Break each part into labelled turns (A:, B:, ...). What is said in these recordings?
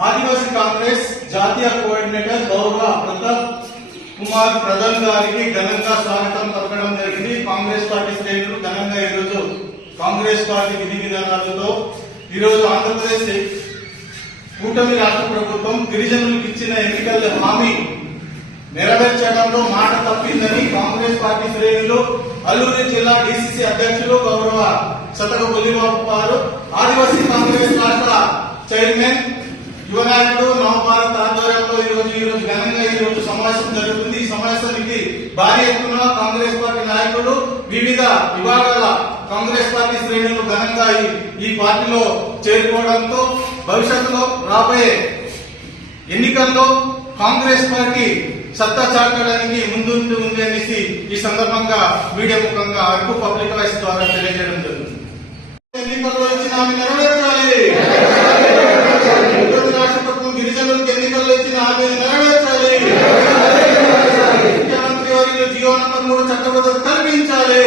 A: ఆదివాసీ కాంగ్రెస్ జాతీయ కోఆర్డినేటర్ గౌరవ ప్రతాప్ కుమార్ ప్రధాన్ గారికి ఘనంగా స్వాగతం పలకడం జరిగింది. కాంగ్రెస్ పార్టీ శ్రేణులు ఘనంగా ఈరోజు కాంగ్రెస్ పార్టీ విధి విధానాలతో ఈరోజు ఆంధ్రప్రదేశ్ కూటమి రాష్ట్ర ప్రభుత్వం గిరిజనులకు ఇచ్చిన ఎన్నికల హామీ నెరవేర్చడంలో మాట తప్పిందని కాంగ్రెస్ పార్టీ శ్రేణులు అల్లూరి జిల్లా డిసిసి అధ్యక్షులు గౌరవ శతక బొల్లిబాబు వారు ఆదివాసీ కాంగ్రెస్ రాష్ట్ర చైర్మన్ యువ నాయకుడు నవభారత్ ఆధ్వర్యంలో ఈ రోజు ఘనంగా ఈ రోజు సమావేశం జరుగుతుంది. ఈ సమావేశానికి భారీ ఎత్తున కాంగ్రెస్ పార్టీ నాయకులు వివిధ విభాగాల కాంగ్రెస్ పార్టీ శ్రేణులు ఘనంగా ఈ- ఈ పార్టీలో చేరుకోవడంతో భవిష్యత్తులో రాబోయే ఎన్నికల్లో కాంగ్రెస్ పార్టీ సత్తా చాటడానికి ముందుండి ఉంది అనేసి ఈ సందర్భంగా మీడియా ముఖంగా అరకు పబ్లిక్ వాయిస్ ద్వారా తెలియజేయడం జరుగుతుంది. ఎన్నికల్లో ఇచ్చిన నెరవేర్చాలి. ఈరోజు రాష్ట్ర ప్రభుత్వం గిరిజనులకు ఎన్నికల్లో ఇచ్చిన హామీని నెరవేర్చాలి. ముఖ్యమంత్రి వారికి జియో నంబర్ మూడు చట్టబద్ధత కల్పించాలి.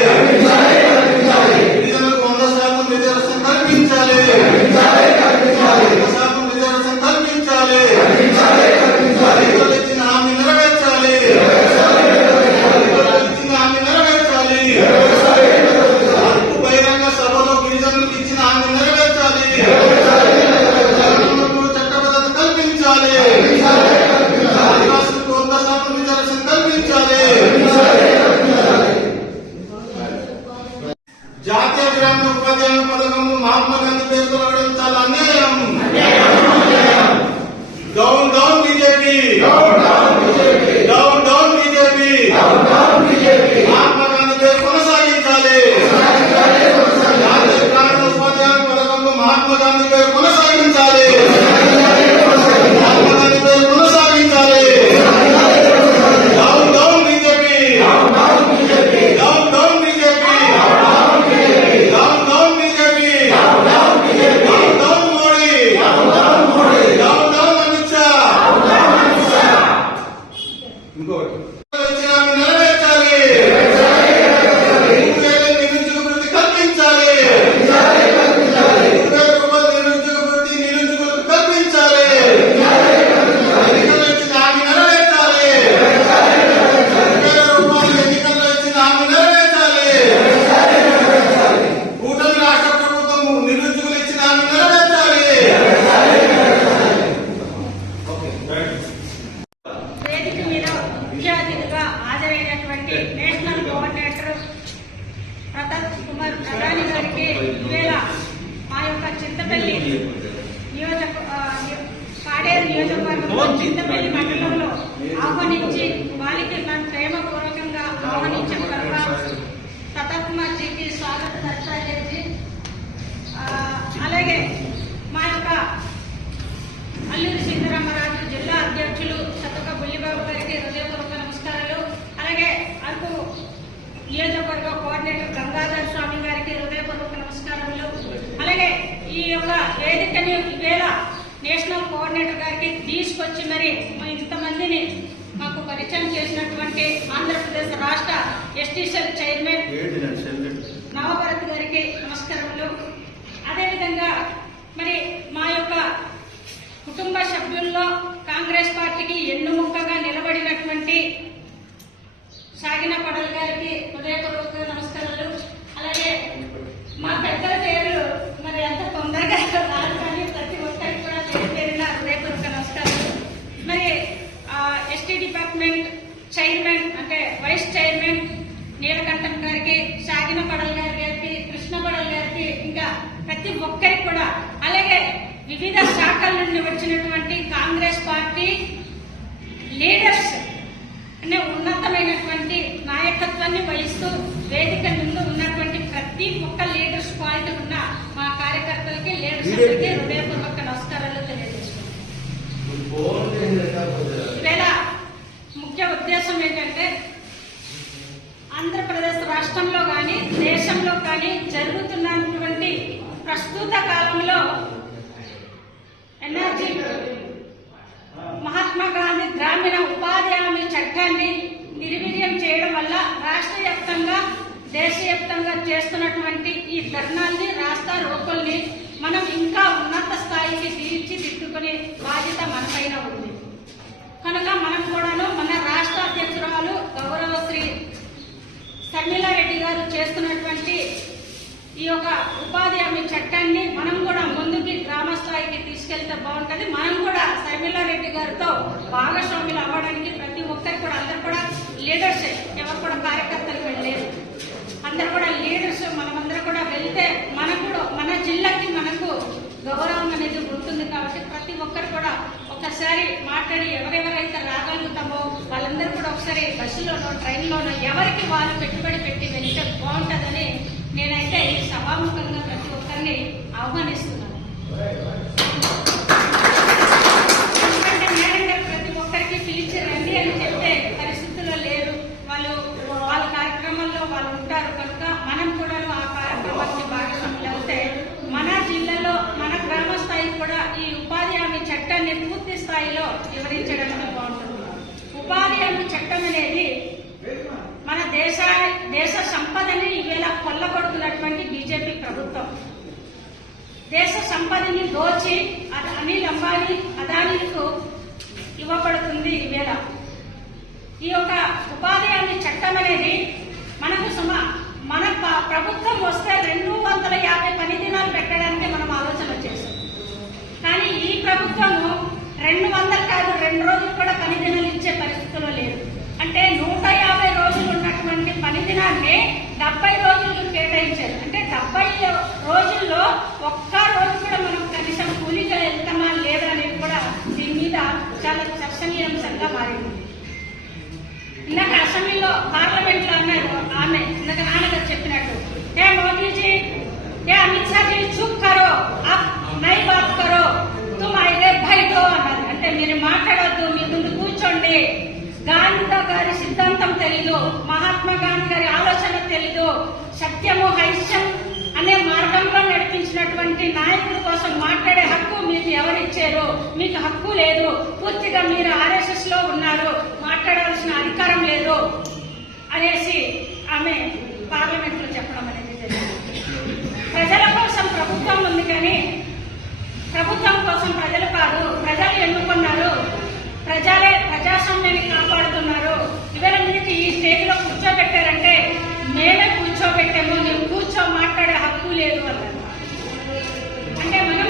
B: చింతపల్లి. నియోజక పాడేరు నియోజకవర్గంలో చింతపల్లి మండలంలో ఆహ్వానించి వారికి నన్ను ప్రేమపూర్వకంగా ఆహ్వానించిన ప్రతాప్ కుమార్ జీకి స్వాగత దర్శాలేజీ అలాగే మా యొక్క అల్లూరి సీతారామరాజు జిల్లా అధ్యక్షులు శతక బుల్లిబాబు గారికి హృదయపూర్వక నమస్కారాలు. అలాగే అరకు నియోజకవర్గ కోఆర్డినేటర్ గంగాధర్ స్వామి గారికి హృదయపూర్వక నమస్కారములు. అలాగే ఈ యొక్క వేదికని ఈవేళ నేషనల్ కోఆర్డినేటర్ గారికి తీసుకొచ్చి మరి ఇంతమందిని మాకు పరిచయం చేసినటువంటి ఆంధ్రప్రదేశ్ రాష్ట్ర ఎస్టీసీఎల్ చైర్మన్ నవభరత్ గారికి నమస్కారములు. అదేవిధంగా మరి మా యొక్క కుటుంబ సభ్యుల్లో కాంగ్రెస్ పార్టీకి ఎన్నుముక్కగా నిలబడినటువంటి సాగిన పడల గారికి హృదయపూర్వక నమస్కారాలు అలాగే మా పెద్దల పేరు తొందరగా రాదు కానీ ప్రతి ఒక్కరికి కూడా పేరు పేరున హృదయపూర్వక నమస్కారాలు. మరి ఎస్టీ డిపార్ట్మెంట్ చైర్మన్ అంటే వైస్ చైర్మన్ నీలకంఠం గారికి సాగిన పడల గారి గారికి కృష్ణ పడల గారికి ఇంకా ప్రతి ఒక్కరికి కూడా అలాగే వివిధ శాఖల నుండి వచ్చినటువంటి కాంగ్రెస్ పార్టీ లీడర్స్ అనే ఉన్నతమైనటువంటి నాయకత్వాన్ని వహిస్తూ వేదిక ముందు ఉన్నటువంటి ప్రతి ఒక్క లీడర్స్ క్వాలిటీ ఉన్న మా కార్యకర్తలకి లీడర్స్ అందరికీ హృదయపూర్వక నమస్కారాలు తెలియజేసుకుంటాం ఈవేళ ముఖ్య ఉద్దేశం ఏంటంటే ఆంధ్రప్రదేశ్ రాష్ట్రంలో కానీ దేశంలో కానీ జరుగుతున్నటువంటి ప్రస్తుత కాలంలో ఎనర్జీ మహాత్మా గాంధీ గ్రామీణ ఉపాధి హామీ చట్టాన్ని నిర్వీర్యం చేయడం వల్ల రాష్ట్ర వ్యాప్తంగా దేశవ్యాప్తంగా చేస్తున్నటువంటి ధర్నాల్ని రాస్తా రోకుల్ని మనం ఇంకా ఉన్నత స్థాయికి తీర్చిదిద్దుకునే బాధ్యత మనపైన ఉంది కనుక మనం కూడాను మన రాష్ట్ర అధ్యక్షురాలు గౌరవ శ్రీ శర్మిలా రెడ్డి గారు చేస్తున్నటువంటి ఈ యొక్క ఉపాధి హామీ చట్టాన్ని మనం కూడా ముందుకి గ్రామ స్థాయికి తీసుకెళ్తే బాగుంటది మనం కూడా శర్మిలా రెడ్డి గారితో భాగస్వాములు అవ్వడానికి ప్రతి ఒక్కరు కూడా అందరు కూడా లీడర్స్ ఎవరు కూడా కార్యకర్తలు వెళ్ళలేదు అందరు కూడా లీడర్స్ మనమందరం కూడా వెళ్తే మనకు కూడా మన జిల్లాకి మనకు గౌరవం అనేది ఉంటుంది కాబట్టి ప్రతి ఒక్కరు కూడా ఒకసారి మాట్లాడి ఎవరెవరైతే రాగలుగుతామో వాళ్ళందరూ కూడా ఒకసారి బస్సులోనో ట్రైన్లోనో ఎవరికి వాళ్ళు పెట్టుబడి పెట్టి వెళ్తే బాగుంటుందని నేనైతే ఈ సభాముఖంగా ప్రతి ఒక్కరిని ఆహ్వానిస్తున్నాను. ఎందుకంటే మేడం గారు ప్రతి ఒక్కరికి పిలిచి రండి అని చెప్పే పరిస్థితుల్లో లేరు వాళ్ళు వాళ్ళ కార్యక్రమాల్లో వాళ్ళు ఉంటారు కనుక మనం కూడా ఆ కార్యక్రమానికి భాగస్వాములు అవుతే మన జిల్లాలో మన గ్రామ స్థాయికి కూడా ఈ ఉపాధి హామీ చట్టాన్ని పూర్తి స్థాయిలో వివరించడానికి బాగుంటుంది. ఉపాధి హామీ చట్టం అనేది మన దేశ దేశ సంపదని ఈవేళ కొల్లగొడుతున్నటువంటి బీజేపీ ప్రభుత్వం. దేశ సంపదని దోచి అది అనిల్ అంబానీ అదానీలకు ఇవ్వబడుతుంది ఈవేళ. ఈ యొక్క ఉపాధి హామీ చట్టం అనేది మనకు సుమ మన ప్రభుత్వం వస్తే రెండు వందల యాభై పని దినాలు పెట్టడానికి మనం ఆలోచన చేస్తాం. కానీ ఈ ప్రభుత్వము రెండు వందలు కాదు రెండు రోజులు కూడా పని దినాలు ఇచ్చే పరిస్థితిలో లేదు అంటే నూట యాభై రోజులు ఉన్నటువంటి పని దినాన్ని డెబ్బై రోజులు కేటాయించారు. అంటే డెబ్బై రోజుల్లో ఒక్క రోజు కూడా మనం కనీసం కూలీగా వెళ్తామా లేదా అనేది కూడా దీని మీద చాలా చర్చనీయాంశంగా మారింది. ఇందాక అసెంబ్లీలో పార్లమెంట్లో అన్నారు ఆమె ఇందాక నాన్నగారు చెప్పినట్టు. ఏ మోదీజీ ఏ అమిత్ షా జీ చూప్ కరో అప్ నై బాత్ కరో తుమ్ ఐదే బయటో అన్నారు అంటే మీరు మాట్లాడొద్దు మీ ముందు కూర్చోండి గాంధీ గారి సిద్ధాంతం తెలీదు మహాత్మా గాంధీ గారి ఆలోచన తెలీదు. సత్యము హైశ్యం అనే మార్గంలో నడిపించినటువంటి నాయకుల కోసం మాట్లాడే హక్కు మీకు ఎవరిచ్చారు? మీకు హక్కు లేదు. పూర్తిగా మీరు ఆర్ఎస్ఎస్లో ఉన్నారు. మాట్లాడాల్సిన అధికారం లేదు అనేసి ఆమె పార్లమెంట్లో చెప్పడం అనేది జరిగింది. ప్రజల కోసం ప్రభుత్వం ఉంది కానీ ప్రభుత్వం కోసం ప్రజలు కాదు ప్రజలు ఎన్నుకున్నారు. ప్రజలే ప్రజాస్వామ్యాన్ని కాపాడుతున్నారు. ఇవాళ మీకు ఈ స్టేజ్లో కూర్చోబెట్టారంటే మేమే కూర్చోబెట్టాము నువ్వు కూర్చో మాట్లాడే హక్కు లేదు అన్నారు అంటే మనం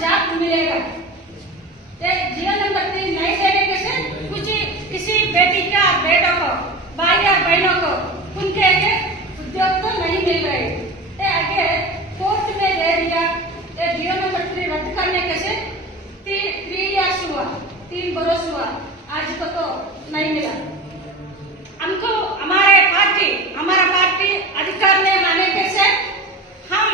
B: जाप मिलेगा। ये जियो नंबर तीन नहीं देने के से कुछ किसी बेटी का, बेटों को भाई और बहनों को उनके आगे उद्योग तो नहीं मिल रहे। ये आगे कोर्ट में ये थ्री रद्द करने के से थ्री इयर्स हुआ, तीन बरस हुआ। आज को तो नहीं मिला। हमको, हमारे पार्टी, हमारा पार्टी अधिकार में आने के से हम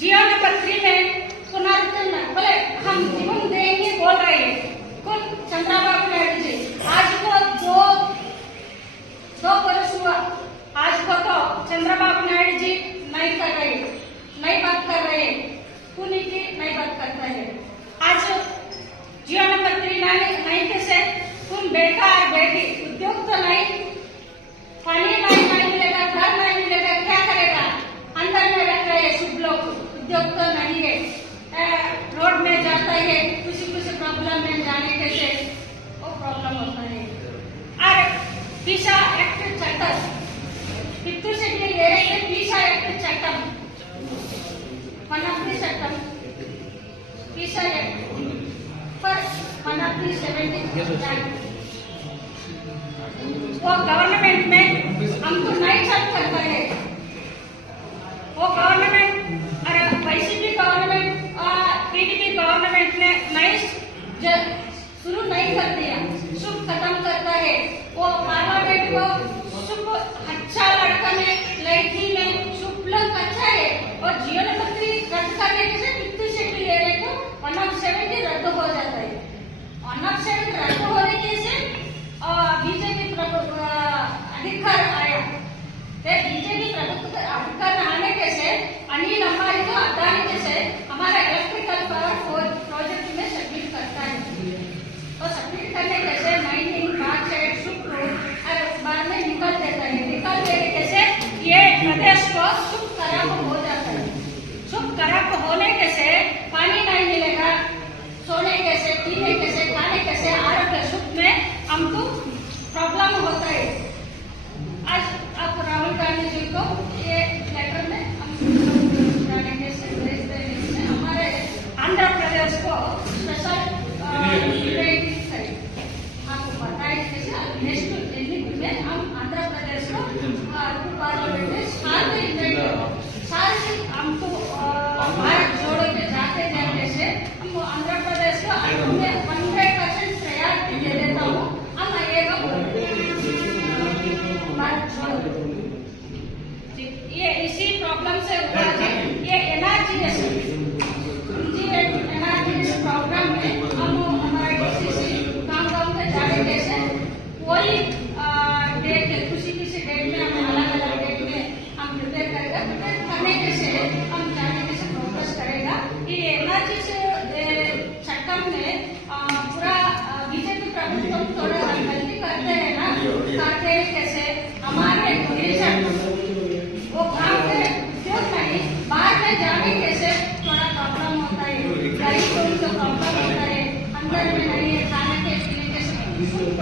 B: थ्री में पुनर्वितरण बोले, हम जीवन देंगे, बोल रहे हैं। कौन? चंद्रबाबू नायडू जी आज को दो दो वर्ष हुआ, आज को तो चंद्रबाबू नायडू जी नहीं कर रहे नहीं बात कर रहे पुण्य की नहीं बात करते हैं। आज जीवन नंबर थ्री नहीं कैसे? तुम बेटा और बेटी उद्योग तो नहीं। पानी नहीं मिलेगा, घर नहीं मिलेगा, क्या करेगा? अंदर में रख रहे शुभ लोग। उद्योग तो பீசா एक्ट சட்டம் చిత్తూరు సిటీలో ఏదైతే పీసా యాక్ట్ చట్టం వన్ ఆఫ్ ది చట్టం PESA act for one of वो गवर्नमेंट में हमको नहीं सब करता हैं। वो गवर्नमेंट अरे वाईसीपी गवर्नमेंट और पीडीपी गवर्नमेंट ने नहीं शुरू नहीं कर दिया। खत्म करता है। वो पार्लियामेंट को शुभ अच्छा लड़का में, लड़की में शुभ लग अच्छा है और जीवन पत्री रद्द करने के నెక్స్ట్ ఎన్ని మేము ఆంధ్రప్రదేశ్లో పార్లమెంట్ స్థాయి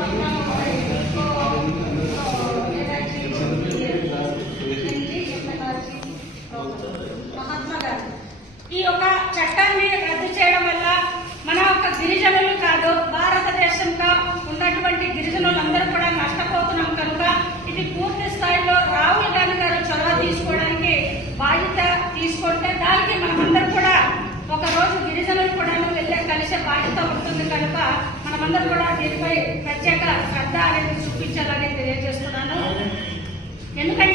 B: Thank you. శ్రద్ధ చూపించాలని తెలియజేస్తున్నాను. ఎందుకంటే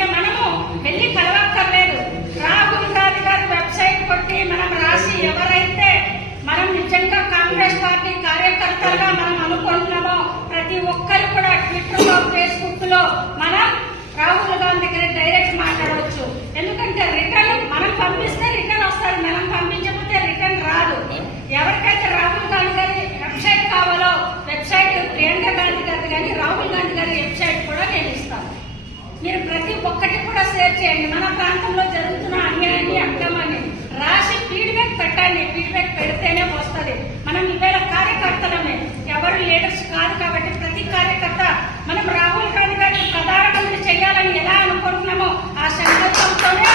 B: మీరు ప్రతి ఒక్కటి కూడా షేర్ చేయండి. మన ప్రాంతంలో జరుగుతున్న అన్యాయాన్ని అక్రమాన్ని రాసి ఫీడ్బ్యాక్ పెట్టండి. ఫీడ్బ్యాక్ పెడితేనే వస్తుంది. మనం ఈవేళ కార్యకర్తలమే. ఎవరు లీడర్స్ కాదు కాబట్టి ప్రతి కార్యకర్త మనం రాహుల్ గాంధీ గారికి ప్రధానమంత్రి చేయాలని ఎలా అనుకుంటున్నామో ఆ సంకల్పంతోనే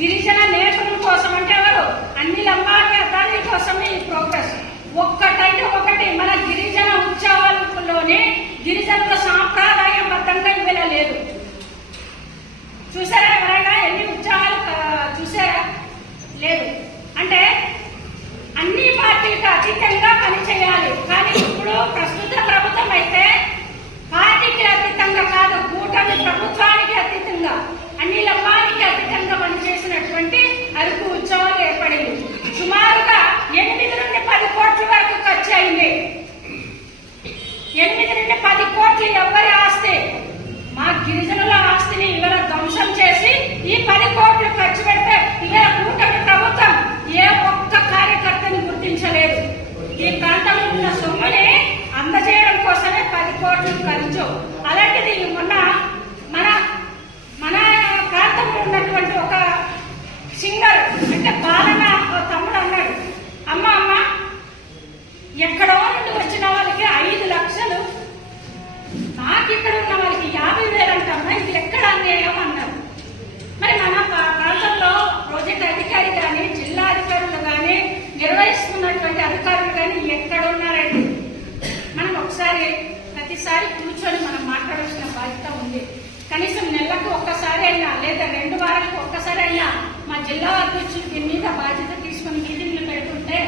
B: గిరిజన నేతల కోసం అంటే ఎవరు? అన్ని లంబాడి అదాని కోసమే ఈ ప్రోగ్రెస్. ఒక్కటైతే ఒకటి మన గిరిజన ఉత్సవాలలోనే గిరిజనుల సాంప్రదాయబద్ధంగా ఇవాళ లేదు. చూసారా ఎవరైనా ఎన్ని ఉత్సవాలు చూసారా? లేదు. అంటే అన్ని పార్టీలకు అతీతంగా పనిచేయాలి. కానీ ఇప్పుడు ప్రస్తుత ప్రభుత్వం అయితే పార్టీకి అతీతంగా కాదు కూటమి ప్రభుత్వానికి అతీతంగా. అన్ని లంబానికి అధికంగా పనిచేసినటువంటి అరకు ఉత్సవాలు ఏర్పడింది. సుమారుగా ఎనిమిది నుండి పది కోట్ల వరకు ఖర్చు అయింది. ఎనిమిది నుండి పది కోట్లు ఎవరి ఆస్తి? మా గిరిజనుల ఆస్తిని ఇవాళ ధ్వంసం చేసి ఈ పది కోట్లు ఖర్చు పెడితే ఇవాళ కూటమి ప్రభుత్వం ఏ ఒక్క కార్యకర్తని గుర్తించలేదు ఈ ప్రాంతంలో ఉన్న సొమ్ముని అందజేయడం కోసమే పది కోట్లు ఖర్చు అలాంటిది మొన్న మన మన ప్రాంతంలో ఉన్నటువంటి ఒక సింగర్ అంటే పాలన తమ్ముడు అన్నాడు అమ్మ అమ్మ ఎక్కడో నుండి వచ్చిన వాళ్ళకి ఐదు లక్షలు నాకు ఇక్కడ ఉన్న వాళ్ళకి యాభై వేలు అంటమ్మా ఇది ఎక్కడ అన్యాయం అన్నారు మరి మన ప్రా- ప్రాంతంలో ప్రాజెక్ట్ అధికారి కానీ జిల్లా అధికారులు కానీ నిర్వహిస్తున్నటువంటి అధికారులు కానీ ఎక్కడ ఉన్నారండి మనం ఒకసారి ప్రతిసారి కూర్చొని మనం మాట్లాడాల్సిన బాధ్యత ఉంది కనీసం నెలకు ఒక్కసారి అయినా లేదా రెండు వారాలకు ఒక్కసారి అయినా మా జిల్లా అధ్యక్షులు దీని మీద బాధ్యత తీసుకుని మీటింగ్లు పెడుతుంటే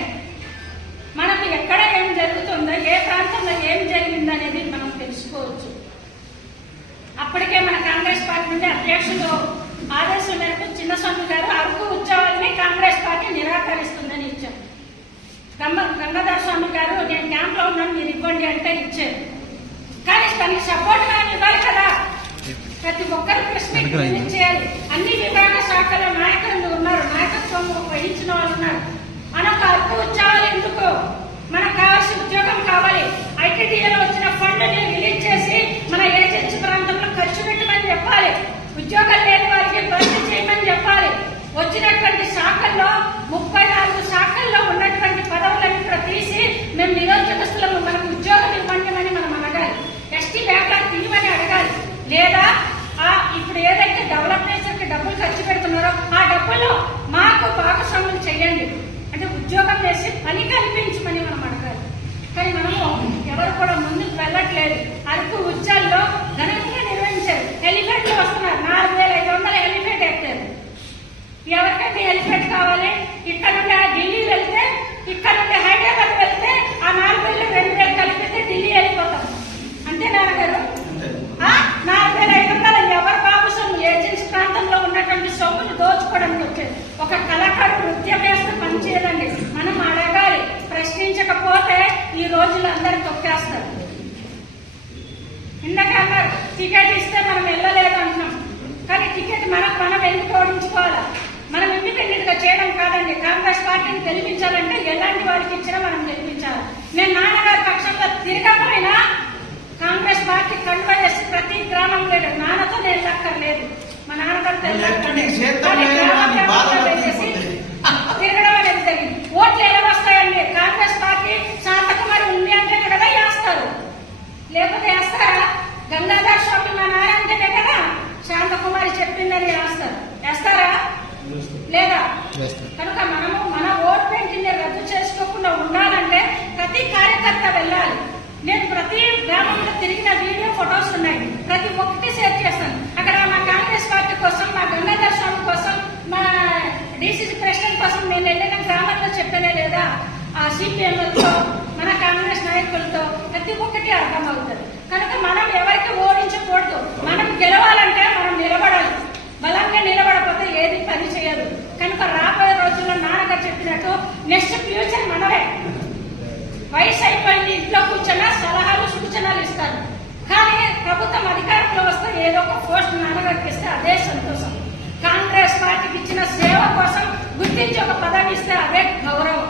B: మనకు ఎక్కడ ఏం జరుగుతుందో ఏ ప్రాంతంలో ఏం జరిగిందో అనేది మనం తెలుసుకోవచ్చు అప్పటికే మన కాంగ్రెస్ అధ్యక్షులు ఆదేశం మేరకు చిన్నస్వామి గారు అరకు ఉత్సవాల్ని కాంగ్రెస్ పార్టీ నిరాకరిస్తుందని ఇచ్చారు. గంగ గంగాధర స్వామి గారు నేను క్యాంప్లో ఉన్నాను మీరు ఇవ్వండి అంటే ఇచ్చారు. కానీ తనకి సపోర్ట్ మనం ఇవ్వాలి కదా. ప్రతి ఒక్కరు రిలీజ్ చేయాలి. అన్ని విభాగ శాఖల నాయకులు ఉన్నారు. నాయకత్వం వహించిన వాళ్ళు ఉన్నారు. మనకు అరకు ఉత్సవాలు ఎందుకు? మనకు కావాల్సిన ఉద్యోగం కావాలి. ఐటీడీఏలో వచ్చిన ఫండ్ రిలీజ్ చేసి మన ఏజెన్సీ ప్రాంతంలో ఖర్చు పెట్టమని చెప్పాలి. ఉద్యోగం లేని వారికి భర్తీ చేయమని చెప్పాలి. వచ్చినటువంటి శాఖల్లో ముప్పై నాలుగు శాఖల్లో ఉన్నటువంటి పదవులను కూడా తీసి మేము నిరోజకస్తులము మనకు ఉద్యోగం ఇవ్వండి అని మనం అడగాలి. ఎస్టీ బ్యాక్లాగ్ తీయమని అడగాలి. లేదా ఆ ఇప్పుడు ఏదైతే డెవలప్మెంట్స్ డబ్బులు ఖర్చు పెడుతున్నారో ఆ డబ్బులు మాకు భాగస్వాములు చేయండి. అంటే ఉద్యోగం వేసి పని కల్పించమని మనం అడగాలి. కానీ మనము ఎవరు కూడా ముందుకు వెళ్ళట్లేదు. అరకు ఉద్యాల్లో ఘనంగా నిర్వహించారు హెలిఫెట్లు వస్తున్నారు నాలుగు వేల ఐదు వందల హెలిఫెట్ ఎక్కారు ఎవరికైతే హెలిఫెట్ కావాలి? ఇక్కడ నుండి ఆ ఢిల్లీ వెళ్తే ఇక్కడ నుండి హైదరాబాద్ వెళ్తే ఆ నాలుగు వేలు రెండు వేలు కలిపితే ఢిల్లీ వెళ్ళిపోతాం. అంతే నాన్నగారు? నాలుగు వేల ఐదు వందలు ఎవరి బాబు సొమ్ము ఏజెన్సీ ప్రాంతంలో ఉన్నటువంటి సొమ్ముని దోచుకోవడానికి వచ్చేది ఒక కళాకారుడు నృత్యం వేస్తే పనిచేయదండి మనం అడగాలి. ప్రశ్నించకపోతే ఈ రోజులు అందరు తొక్కేస్తారు. ఇందాక టికెట్ ఇస్తే మనం వెళ్ళలేదు అంటున్నాం. కానీ టికెట్ మనకు మనం ఎందుకు ఓడించుకోవాలా? ఇండిపెండెంట్గా చేయడం కాదండి. కాంగ్రెస్ పార్టీని గెలిపించాలంటే ఎలాంటి వారికి ఇచ్చినా మనం గెలిపించాలి. నేను నాన్నగారి పక్షంలో తిరగకపోయినా కాంగ్రెస్ పార్టీ కండువ చేసి ప్రతి గ్రామంలో నాన్నతో నేను లక్కర్లేదు. మా నాన్నగారు
C: ఎక్కడి క్షేత్రం లేదు అని బాధ పడుతుంది.
B: తిరగడం అనేది జరిగింది. ఓట్లు ఎలా వస్తాయండి? కాంగ్రెస్ పార్టీ శాంతకుమారి ఉంది అంటేనే కదా వేస్తారు. లేకపోతే వేస్తారా? గంగాధర్ స్వామి మా నాన్న అంటేనే కదా శాంతకుమారి చెప్పిందని వేస్తారు. వేస్తారా? లేదా? కనుక మనము మన ఓట్ బ్యాంకింగ్ రద్దు చేసుకోకుండా ఉండాలంటే ప్రతి కార్యకర్త వెళ్ళాలి. నేను ప్రతి గ్రామంలో తిరిగిన వీడియో ఫొటోస్ ఉన్నాయి. ప్రతి ఒక్కటి షేర్ చేస్తాను. అక్కడ మా కాంగ్రెస్ పార్టీ కోసం మా గంగాధర్ స్వామి కోసం మా డిసిసి ప్రెసిడెంట్ కోసం నేను వెళ్ళిన గ్రామంలో చెప్పలే లేదా? ఆ సిపిఎంలతో మన కాంగ్రెస్ నాయకులతో ప్రతి ఒక్కటి అర్థమవుతుంది. కనుక మనం ఎవరికి ఓడించకూడదు. మనం గెలవాలంటే మనం నిలబడాలి. బలంగా నిలబడకపోతే ఏది పని చేయదు. కనుక రాబోయే రోజుల్లో నాన్నగారు చెప్పినట్టు నెక్స్ట్ ఫ్యూచర్ మనమే. వయసు అయిపోయింది ఇంట్లో కూర్చున్నా సలహాలు సూచనలు ఇస్తారు కానీ ప్రభుత్వం అధికారంలో వస్తే ఏదో ఒక పోస్ట్ నాన్నగారికి ఇస్తే అదే సంతోషం. కాంగ్రెస్ పార్టీకి ఇచ్చిన సేవ కోసం గుర్తించి ఒక పదవి ఇస్తే అదే గౌరవం.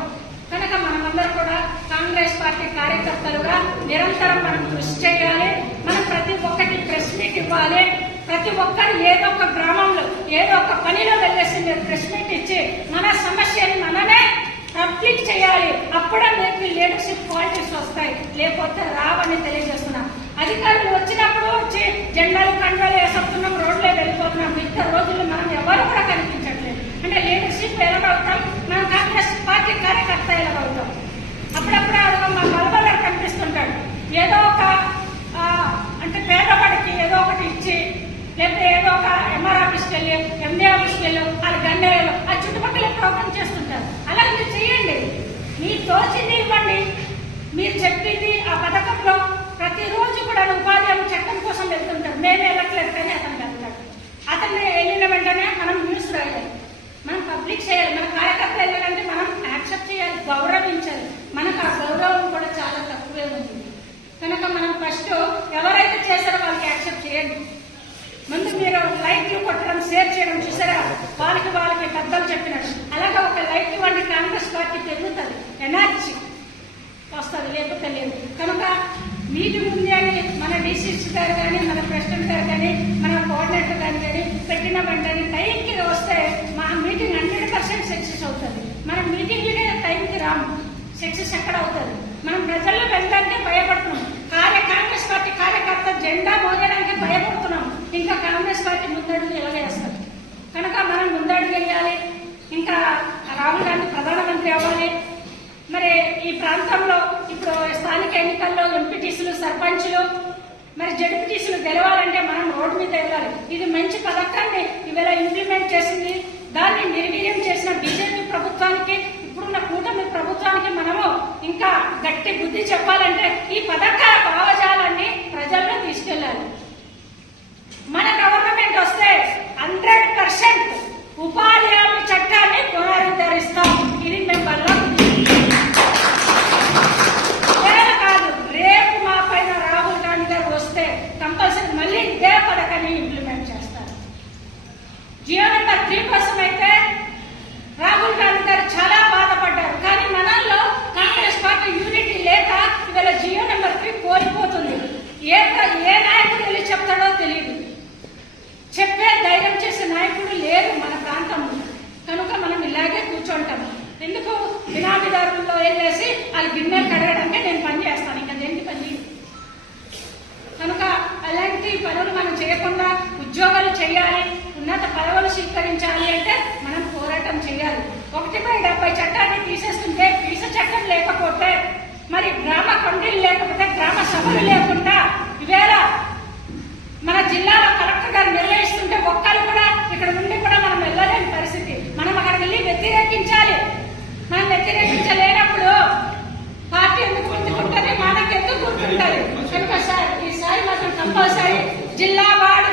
B: కనుక మనమందరం కూడా కాంగ్రెస్ పార్టీ కార్యకర్తలుగా నిరంతరం మనం కృషి చేయాలి. మనం ప్రతి ఒక్కటి ప్రెస్ మీట్ ఇవ్వాలి. ప్రతి ఒక్కరు ఏదో ఒక గ్రామంలో ఏదో ఒక పనిలో వెళ్ళేసి మీరు ప్రెస్ మీట్ ఇచ్చి మన సమస్యని మనమే కంప్లీట్ చేయాలి. అప్పుడే మీకు లీడర్షిప్ క్వాలిటీస్ వస్తాయి. లేకపోతే రావని తెలియజేస్తున్నాం. అధికారులు వచ్చినప్పుడు వచ్చి జెండాలు కంట్రోల్ వేసేస్తున్నాం రోడ్లే వెళ్ళిపోతున్నాం. మిగతా రోజులు మనం ఎవరు కూడా కనిపించట్లేదు. అంటే లీడర్షిప్ ఎలాగవుతాం? మనం కాంగ్రెస్ పార్టీ కార్యకర్త ఎలాగవుతాం? అప్పుడప్పుడు అడుగు మా మలబలర్ కనిపిస్తుంటాడు. ఏదో ఒక అంటే పేదవాడికి ఏదో ఒకటి ఇచ్చి లేపు ఏదో ఒక ఎంఆర్ వెళ్ళి ఎండి ఆఫీస్కి వెళ్ళి అది గన్నేలు ఆ చుట్టుపక్కల ప్రోగ్రామ్ చేస్తుంటారు. అలా మీరు చేయండి. మీరు తోచింది ఇవ్వండి. మీరు చెప్పింది ఆ పథకంలో ప్రతిరోజు కూడా ఉపాధి హామీ చట్టం కోసం వెళ్తుంటారు. మేము వెళ్ళట్లేదు కానీ అతను వెళ్తాడు అతన్ని వెళ్ళిన వెంటనే మనం న్యూస్ రాయాలి. మనం పబ్లిక్ చేయాలి. మన కార్యకర్త వెళ్ళాలంటే మనం యాక్సెప్ట్ చేయాలి గౌరవించాలి. మనకు ఆ గౌరవం కూడా చాలా తక్కువే ఉంది. కనుక మనం ఫస్ట్ ఎవరైతే చేశారో వాళ్ళకి యాక్సెప్ట్ చేయండి. ముందు మీరు లైట్లు కొట్టడం షేర్ చేయడం చూసారా? వాళ్ళకి వాళ్ళకి పెద్దలు చెప్పినట్టు. అలాగే ఒక లైట్ ఇవ్వండి కాంగ్రెస్ పార్టీ పెరుగుతుంది ఎనర్జీ వస్తుంది లేకపోతే లేదు. కనుక మీటింగ్ ముందే అని మన డిసిసి గారు కానీ మన ప్రెసిడెంట్ గారు కానీ మన కోఆర్డినేటర్ గారు కానీ పెట్టిన వెంటనే టైంకి వస్తే మా మీటింగ్ హండ్రెడ్ పర్సెంట్ సక్సెస్ అవుతుంది. మన మీటింగ్ టైంకి రాము. సక్సెస్ ఎక్కడ అవుతుంది? మనం ప్రజల్లో వెళ్ళడానికి భయపడుతున్నాం. కార్య కాంగ్రెస్ పార్టీ కార్యకర్త జెండా మోయడానికి భయపడుతున్నాం. ఇంకా కాంగ్రెస్ పార్టీ ముందడుగు ఎలాగేస్తారు కనుక మనం ముందడుగు వెళ్ళాలి ఇంకా రాహుల్ గాంధీ ప్రధానమంత్రి అవ్వాలి. మరి ఈ ప్రాంతంలో ఇప్పుడు స్థానిక ఎన్నికల్లో ఎంపీటీసీలు సర్పంచ్లు మరి జడ్పీటీసీలు గెలవాలంటే మనం రోడ్డు మీద వెళ్ళాలి. ఇది మంచి పథకాన్ని ఇవాళ ఇంప్లిమెంట్ చేసింది. దాన్ని నిర్వీర్యం చేసిన బీజేపీ ప్రభుత్వానికి ఇప్పుడున్న కూటమి ప్రభుత్వానికి మనము ఇంకా గట్టి బుద్ధి చెప్పాలంటే ఈ పథకాల భావజాలాన్ని ప్రజల్లో తీసుకెళ్ళాలి. మన గవర్నమెంట్ వస్తే హండ్రెడ్ పర్సెంట్ ఉపాధి హామీ చట్టాన్ని పునరుద్ధరిస్తాం. ఇది మేము బల్లా కాదు రేపు మా పైన రాహుల్ గాంధీ గారు వస్తే కంపల్సరీ మళ్ళీ ఇదే పథకాన్ని ఇంప్లిమెంట్ చేస్తారు. జియో నెంబర్ త్రీ కోసం అయితే రాహుల్ గాంధీ గారు చాలా బాధపడ్డారు. కానీ మనల్లో కాంగ్రెస్ పార్టీ యూనిటీ లేక ఇవాళ జియో నెంబర్ త్రీ కోల్పోతుంది. ఏ ఏ నాయకుడు వెళ్ళి చెప్తాడో తెలియదు చెప్పే ధైర్యం చేసే నాయకుడు లేరు మన ప్రాంతంలో. కనుక మనం ఇలాగే కూర్చుంటాం. ఎందుకు? బినామీదారుల్లో వెళ్ళేసి వాళ్ళు గిన్నెలు కడగడానికి నేను పని చేస్తాను. ఇంకా దేనికి పని కనుక అలాంటి పనులు మనం చేయకుండా ఉద్యోగాలు చేయాలి ఉన్నత పదవులు స్వీకరించాలి అంటే మనం పోరాటం చేయాలి. ఒకటి బై డెబ్బై చట్టాన్ని తీసేస్తుంటే పీస చట్టం లేకపోతే మరి గ్రామ కొండలు లేకపోతే గ్రామ సభలు లేకుండా ఇవేళ మన జిల్లాలో గారు నిర్ణయిస్తుంటే ఒక్కరు కూడా ఇక్కడ ఉండి కూడా మనం వెళ్ళలేని పరిస్థితి. మనం అక్కడికి వెళ్ళి వ్యతిరేకించాలి. మనం వ్యతిరేకించలేనప్పుడు పార్టీ ఎందుకు గుర్తుకుంటుంది? మనకు ఎందుకు గుర్తుంటుంది? కనుక సార్ ఈసారి మాత్రం కంపల్సరీ జిల్లా వార్డు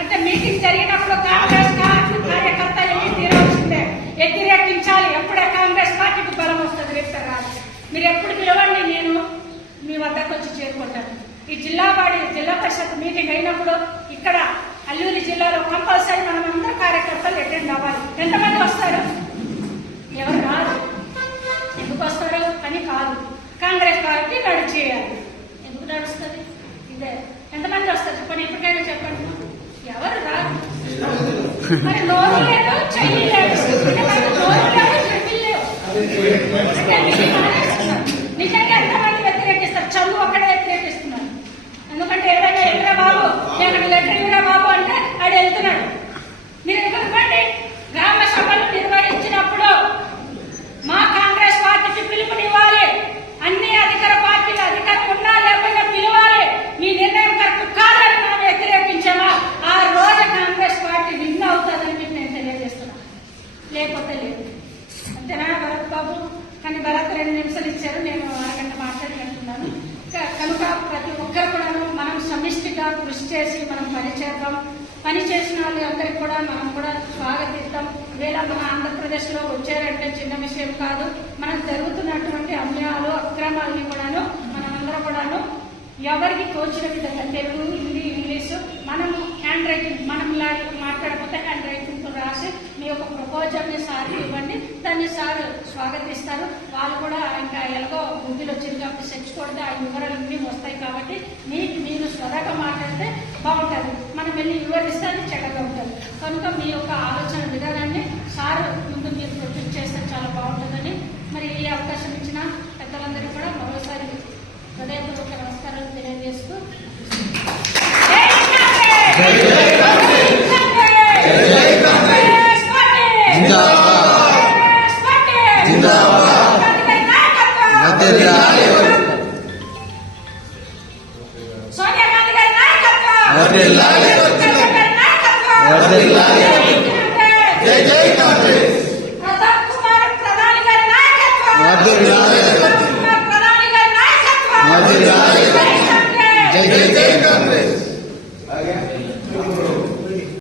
B: అంటే మీటింగ్ జరిగినప్పుడు కాంగ్రెస్ కార్యకర్త వెళ్ళి తీరాల్సిందే వ్యతిరేకించాలి. ఎప్పుడే కాంగ్రెస్ పార్టీకి బలం వస్తుంది రేపు రాదు. మీరు ఎప్పుడు పిలవండి నేను మీ వద్దకు వచ్చి చేరుకుంటాను. ఈ జిల్లా వాడి జిల్లా పరిషత్ మీటింగ్ అయినప్పుడు ఇక్కడ అల్లూరి జిల్లాలో కంపల్సరీ మనం అందరూ కార్యకర్తలు అటెండ్ అవ్వాలి. ఎంతమంది వస్తారు? ఎవరు రాదు ఎందుకు వస్తారు అని కాదు. కాంగ్రెస్ పార్టీ నడిచేయాలి ఎందుకు నడుస్తుంది? ఇదే. ఎంతమంది వస్తారు? చెప్పండి ఎప్పటికైనా చెప్పండి. ఎవరు రాదు మరి నోరు లేదు చెయ్యి లేదు. నోరు లేదు చెయ్యి నిజంగా ఎంతమంది వ్యతిరేకిస్తారు? చదువు ఒక్కడే వ్యతిరేకిస్తున్నారు. ఎందుకంటే ఎవరైనా వెళ్ళిరా బాబు ఎక్కడ లెటర్ ఇవ్వరా బాబు అంటే ఆడు వెళ్తున్నాడు. మీరు ఎందుకంటే గ్రామ సభలు నిర్వహించినప్పుడు మా కాంగ్రెస్ పార్టీకి పిలుపునివ్వాలి. అన్ని అధికార పార్టీలు అధికారం ఉన్నా లేకపోయినా పిలవాలి మీ నిర్ణయం కరెక్ట్ కాదని మనం వ్యతిరేకించామా ఆ రోజు కాంగ్రెస్ పార్టీ విన్ అవుతుందని మీకు నేను తెలియజేస్తున్నాను లేకపోతే లేదు అంతేనా భరత్ బాబు కానీ భరత్ రెండు నిమిషాలు ఇచ్చారు నేను అరగంట మాట్లాడుకుంటున్నాను క- కనుక ప్రతి ఒక్కరు కూడాను మనం సమిష్టిగా కృషి చేసి మనం పని చేద్దాం పని చేసిన వాళ్ళందరికీ కూడా మనం కూడా స్వాగతిస్తాం వేళ మన ఆంధ్రప్రదేశ్లో వచ్చారంటే చిన్న విషయం కాదు మనకు జరుగుతున్నటువంటి అన్యాయాలు అక్రమాలని కూడాను మనమందరం కూడాను ఎవరికి తోచిన విధంగా తెలుగు హిందీ ఇంగ్లీషు మనము హ్యాండ్ రైటింగ్ మనం లాగా మాట్లాడకపోతే హ్యాండ్ రైటింగ్తో రాసి మీ యొక్క ప్రపోజల్ని సార్ సార్కి ఇవ్వండి. దాన్ని సార్ స్వాగతిస్తారు. వాళ్ళు కూడా ఇంకా ఎలాగో బుద్ధిలో వచ్చింది కాబట్టి తెచ్చుకోవడం ఆ వివరాలన్నీ వస్తాయి కాబట్టి మీకు మీరు స్వరగా మాట్లాడితే బాగుంటుంది. మనం వెళ్ళి వివరిస్తే అది చెడ్డగా ఉంటుంది. కనుక మీ యొక్క ఆలోచన విధానాన్ని సార్ ముందు మీరు ప్రొడ్యూస్ చేస్తే చాలా బాగుంటుందని మరి ఈ అవకాశం ఇచ్చిన పెద్దలందరికీ కూడా మరోసారి హృదయపూర్వక నమస్కారాలు తెలియజేస్తూ